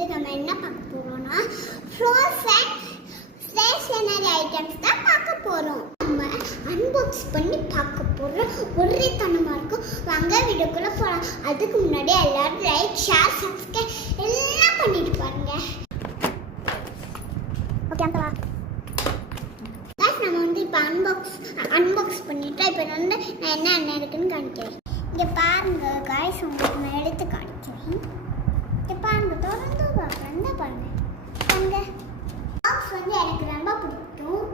வந்து நம்ம என்ன பார்க்க போறோம்னா ஃப்ரோசன் ஸ்டேஷனரி ஐட்டம்ஸ் தான் பார்க்க போறோம். நம்ம அன்பாக்ஸ் பண்ணி பார்க்க போறோம். ஒரே தனமா இருக்கும். வாங்க வீடியோக்குள்ள போலாம். அதுக்கு முன்னாடி எல்லாரும் லைக், ஷேர், சப்ஸ்கிரைப் எல்லாம் பண்ணிட்டு பாருங்க. ஓகே அங்கா. நம்ம வந்து இப்போ அன்பாக்ஸ் பண்ணிட்டோம். இப்போ வந்து நான் என்ன இருக்குன்னு காணிக்கிறேன். இங்கே பாருங்க காய்ஸ், உங்களுக்கு நான் எடுத்து காணிக்கிறேன். இங்கே பாருங்க, தொடர்ந்து பாருங்க பாருங்க பாருங்க. பாக்ஸ் வந்து எனக்கு ரொம்ப பிடிக்கும்.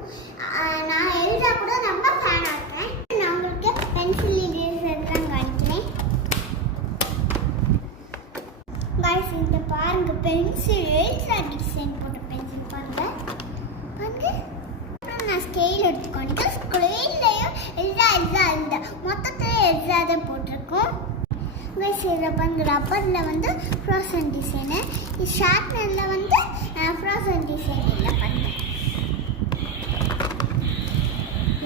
நான் எழுதா கூட ரொம்ப ஃபேனாக இருக்கேன். நான் உங்களுக்கு பென்சில் எரேசர் தான் காணிக்கிறேன். காய்ஸ் இங்கே பாருங்க, பென்சில் எரேசர் டிசைன் போட்ட பென்சில் பாருங்க பாருங்க. நான் ஸ்கேல் எடுத்துக்கோங்க. ஸ்கேல்லையும் எழுதா மொத்தத்தில் எழுதாத போட்டிருக்கோம். ரப்பரில் வந்து ஃப்ரோசன் டிசைனு, ஷார்ப்னரில் வந்து ஃப்ரோசன் டிசைன் இல்லை பண்ணேன்.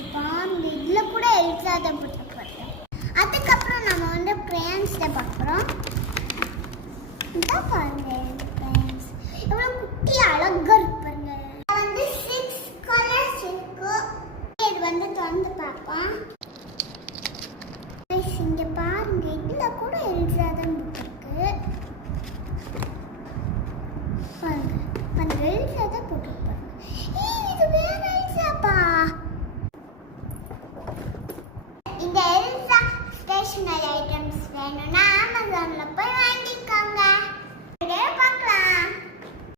இப்போ இதில் கூட எழுதாத போட்டு போடுறேன். அதுக்கப்புறம் நம்ம வந்து க்ரேயான்ஸ் தான் பார்க்குறோம். இதான் பாருங்க, க்ரேயான்ஸ் எவ்வளோ குட்டி அழகாக இருப்பாங்க. வந்து 6 கலர்ஸ் இருக்கு. இது வந்து திறந்து பார்ப்போம். இங்க பாருங்க, இதுல கூட எழுதாதான் போட்டிருக்கு பாருங்க. அந்த எழுதாதான் போட்டிருப்பாங்க. இது வேற எழுதாப்பா. இந்த எழுதா ஸ்டேஷனரி ஐட்டம்ஸ் வேணும்னா